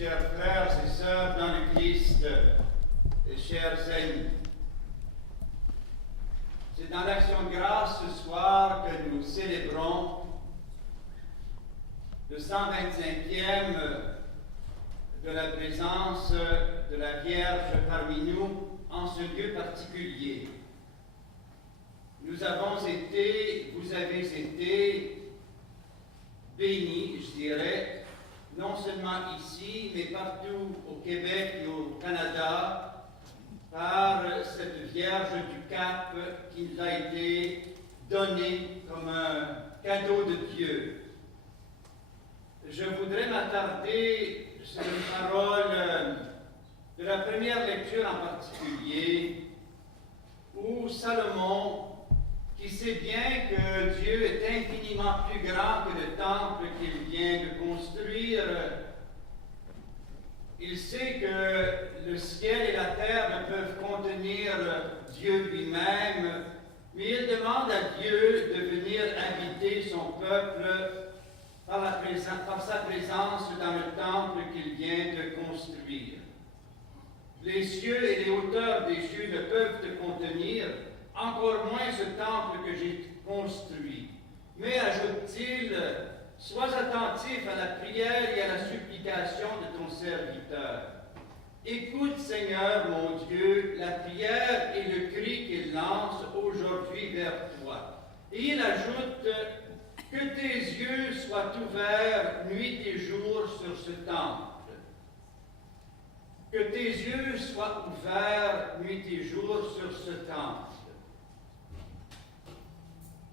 chers frères et sœurs dans le Christ, et chers amis. C'est dans l'Action de grâce ce soir que nous célébrons le 125e de la présence de la Vierge parmi nous en ce lieu particulier. Nous avons été, vous avez été bénis, je dirais, non seulement ici, mais partout au Québec et au Canada, par cette Vierge du Cap qui nous a été donnée comme un cadeau de Dieu. Je voudrais m'attarder sur une parole de la première lecture en particulier, où Salomon, qui sait bien que Dieu est infiniment plus grand que le temple qu'il vient de construire, il sait que le ciel et la terre ne peuvent contenir Dieu lui-même, mais il demande à Dieu de venir habiter son peuple par sa présence dans le temple qu'il vient de construire. Les cieux et les hauteurs des cieux ne peuvent te contenir, encore moins ce temple que j'ai construit. Mais, ajoute-t-il, sois attentif à la prière et à la supplication de ton serviteur. Écoute, Seigneur mon Dieu, la prière et le cri qu'il lance aujourd'hui vers toi. Et il ajoute que tes yeux soient ouverts nuit et jour sur ce temple. Que tes yeux soient ouverts nuit et jour sur ce temple.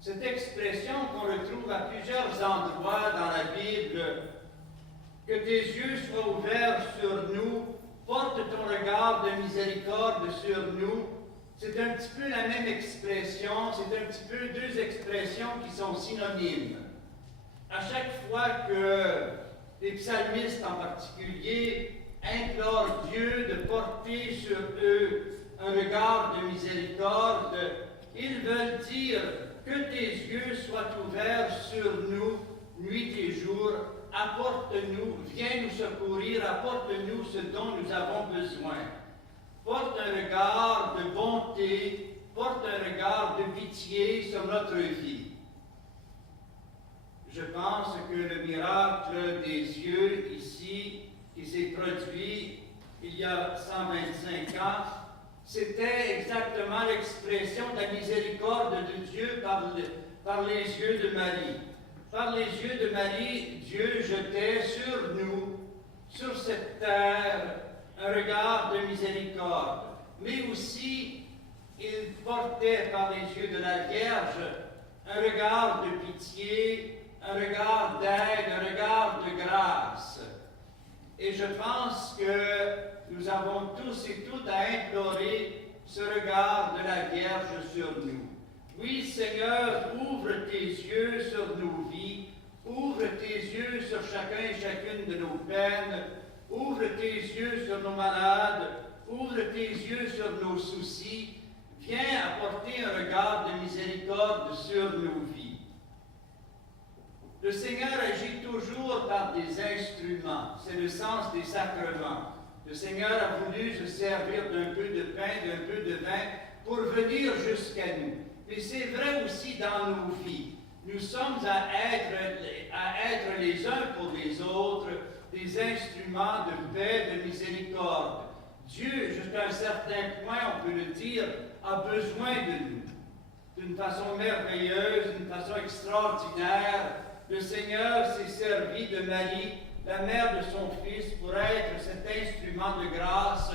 Cette expression qu'on retrouve à plusieurs endroits dans la Bible, que tes yeux soient ouverts sur nous, porte ton regard de miséricorde sur nous, c'est un petit peu la même expression, c'est un petit peu deux expressions qui sont synonymes. À chaque fois que les psalmistes en particulier implorent Dieu de porter sur eux un regard de miséricorde, ils veulent dire que tes yeux soient ouverts sur nous, nuit et jour, apporte-nous, viens nous secourir, apporte-nous ce dont nous avons besoin. Porte un regard de bonté, porte un regard de pitié sur notre vie. Je pense que le miracle des yeux ici, qui s'est produit il y a 125 ans, c'était exactement l'expression de la miséricorde de Dieu par les yeux de Marie. Par les yeux de Marie, Dieu jetait sur nous, sur cette terre, un regard de miséricorde. Mais aussi, il portait par les yeux de la Vierge un regard de pitié, un regard d'aide, un regard de grâce. Et je pense que nous avons tous et toutes à implorer ce regard de la Vierge sur nous. Oui, Seigneur, ouvre tes yeux sur nos vies, ouvre tes yeux sur chacun et chacune de nos peines, ouvre tes yeux sur nos malades, ouvre tes yeux sur nos soucis, viens apporter un regard de miséricorde sur nos vies. Le Seigneur agit toujours par des instruments, c'est le sens des sacrements. Le Seigneur a voulu se servir d'un peu de pain, d'un peu de vin, pour venir jusqu'à nous. Mais c'est vrai aussi dans nos vies. Nous sommes à être les uns pour les autres des instruments de paix, de miséricorde. Dieu, jusqu'à un certain point, on peut le dire, a besoin de nous. D'une façon merveilleuse, d'une façon extraordinaire, le Seigneur s'est servi de Marie, la mère de son Fils, pour être cet instrument de grâce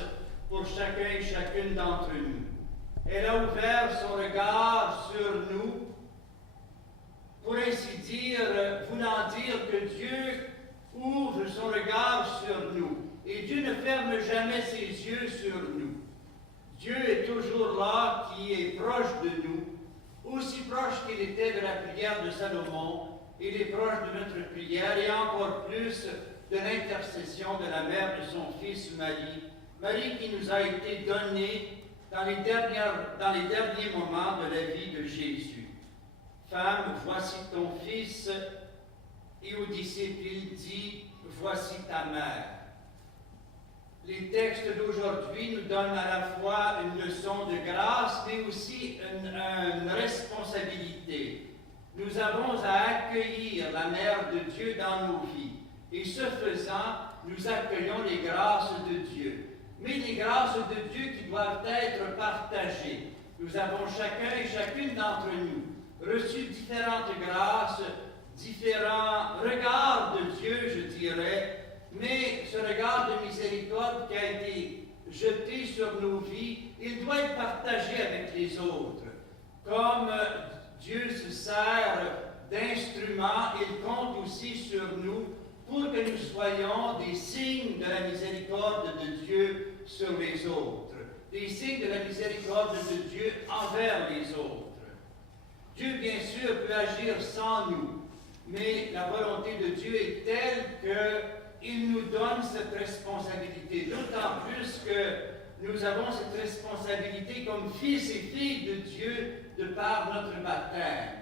pour chacun et chacune d'entre nous. Elle a ouvert son regard sur nous, pour ainsi dire, voulant dire que Dieu ouvre son regard sur nous. Et Dieu ne ferme jamais ses yeux sur nous. Dieu est toujours là, qui est proche de nous, aussi proche qu'il était de la prière de Salomon. Il est proche de notre prière et encore plus de l'intercession de la mère de son Fils Marie. Marie qui nous a été donnée dans les derniers moments de la vie de Jésus. Femme, voici ton Fils. Et aux disciples, il dit, voici ta mère. Les textes d'aujourd'hui nous donnent à la fois une leçon de grâce, mais aussi une responsabilité. Nous avons à accueillir la Mère de Dieu dans nos vies. Et ce faisant, nous accueillons les grâces de Dieu. Mais les grâces de Dieu qui doivent être partagées. Nous avons chacun et chacune d'entre nous reçu différentes grâces, différents regards de Dieu, je dirais, mais ce regard de miséricorde qui a été jeté sur nos vies, il doit être partagé avec les autres. Comme Dieu se sert d'instruments, il compte aussi sur nous pour que nous soyons des signes de la miséricorde de Dieu sur les autres, des signes de la miséricorde de Dieu envers les autres. Dieu, bien sûr, peut agir sans nous, mais la volonté de Dieu est telle qu'il nous donne cette responsabilité, d'autant plus que nous avons cette responsabilité comme fils et filles de Dieu de par notre baptême.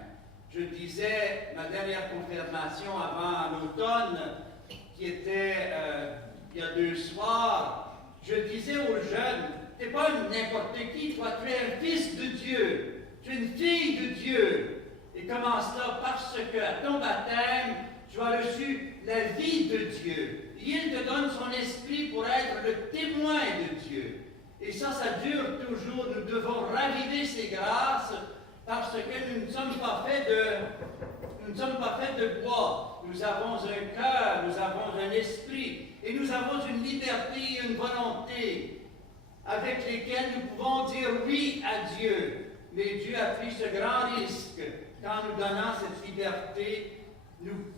Je disais, ma dernière confirmation avant l'automne, qui était il y a 2 soirs, je disais aux jeunes, tu n'es pas n'importe qui, toi, tu es un fils de Dieu, tu es une fille de Dieu. Et comment cela? Parce qu'à ton baptême, tu as reçu la vie de Dieu. Et il te donne son esprit pour être le témoin de Dieu. Et ça dure toujours. Nous devons raviver ces grâces parce que nous ne sommes pas faits de bois. Nous avons un cœur, nous avons un esprit et nous avons une liberté et une volonté avec lesquelles nous pouvons dire oui à Dieu. Mais Dieu a pris ce grand risque qu'en nous donnant cette liberté, nous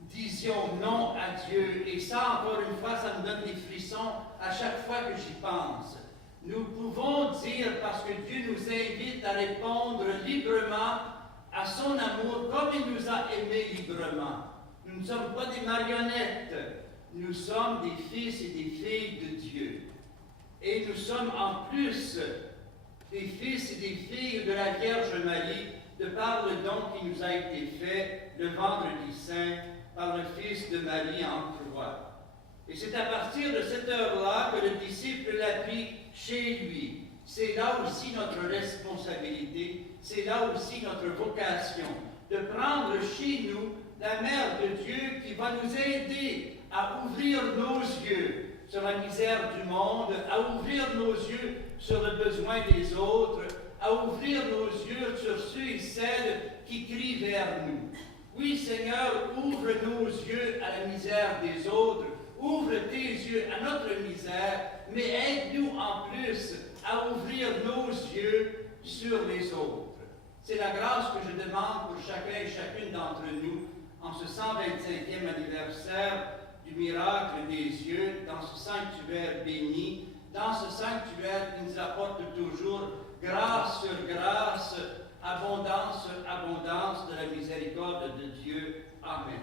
disions non à Dieu. Et ça, encore une fois, ça me donne des frissons à chaque fois que j'y pense. Nous pouvons dire, parce que Dieu nous invite à répondre librement à son amour, comme il nous a aimés librement. Nous ne sommes pas des marionnettes, nous sommes des fils et des filles de Dieu. Et nous sommes en plus des fils et des filles de la Vierge Marie, de par le don qui nous a été fait le vendredi saint par le Fils de Marie en croix. Et c'est à partir de cette heure-là que le disciple l'a pris chez lui. C'est là aussi notre responsabilité, c'est là aussi notre vocation, de prendre chez nous la Mère de Dieu qui va nous aider à ouvrir nos yeux sur la misère du monde, à ouvrir nos yeux sur le besoin des autres, à ouvrir nos yeux sur ceux et celles qui crient vers nous. Oui, Seigneur, ouvre nos yeux à la misère des autres, ouvre tes yeux à notre misère, mais aide-nous en plus à ouvrir nos yeux sur les autres. C'est la grâce que je demande pour chacun et chacune d'entre nous en ce 125e anniversaire du miracle des yeux, dans ce sanctuaire béni, dans ce sanctuaire qui nous apporte toujours grâce sur grâce, abondance sur abondance de la miséricorde de Dieu. Amen.